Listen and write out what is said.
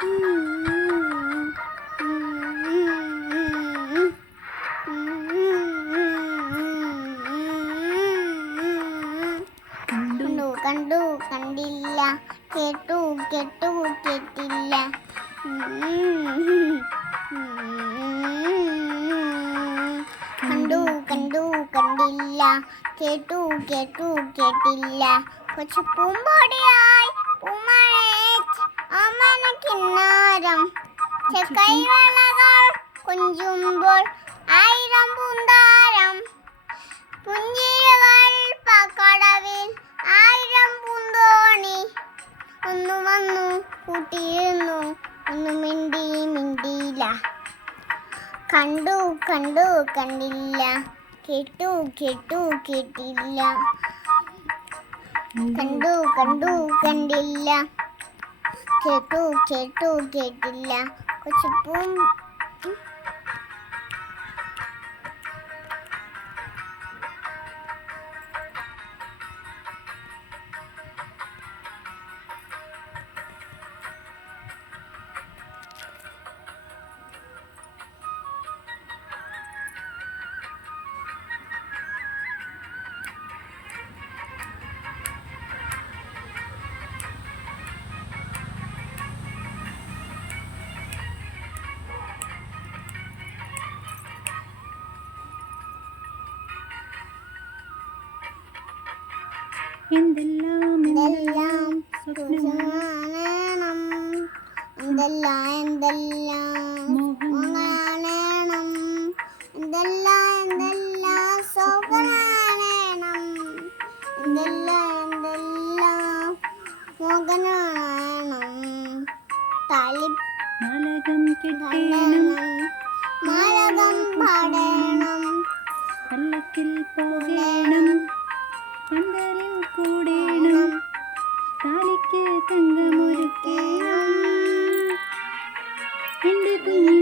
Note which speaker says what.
Speaker 1: കണ്ടു.
Speaker 2: കണ്ടു കണ്ടു കണ്ടില്ല. കേട്ടു കേട്ടു കേട്ടില്ല. കണ്ടു കണ്ടു കണ്ടില്ല. കേട്ടു കേട്ടു കേട്ടില്ല. കൊച്ചു പൂമ്പോടിയായി. പൂമഴേച്ച് അമന കിന്നാരം. ചെക്കൈവളകൾ കൊഞ്ചുമ്പോൾ ആയിരം പൂന്താരം. പുഞ്ചിരികൾ പക്കടവിൽ ആയിരം പൂന്തോണി. ഒന്നു വന്നു കൂട്ടിയിരുന്നു ഒന്നു മിണ്ടി മിണ്ടിയില്ല. കണ്ടു കണ്ടു കണ്ടില്ല. കേട്ടു കേട്ടു കേട്ടില്ല. കണ്ടു കണ്ടു കണ്ടില്ല. കേട്ടു കേട്ടു കേട്ടില്ല. കൊച്ചു
Speaker 1: എന്തെല്ലാം
Speaker 2: എന്തെല്ലാം എന്തെല്ലാം എന്തെല്ലാം
Speaker 1: മോഹം
Speaker 2: കാണണം എന്തെല്ലാം എന്തെല്ലാം സ്വപ്നം എന്തെല്ലാം എന്തെല്ലാം മോഹനം തളി
Speaker 1: മലകം കിട്ടണം.
Speaker 2: മലകം പാടണം.
Speaker 1: പല്ലക്കിൽ പോകേണം. പന്തലിൽ കൂടേണം താലിക്ക് തങ്കമൊരുക്കേണം എൻ്റെ കുഞ്ഞു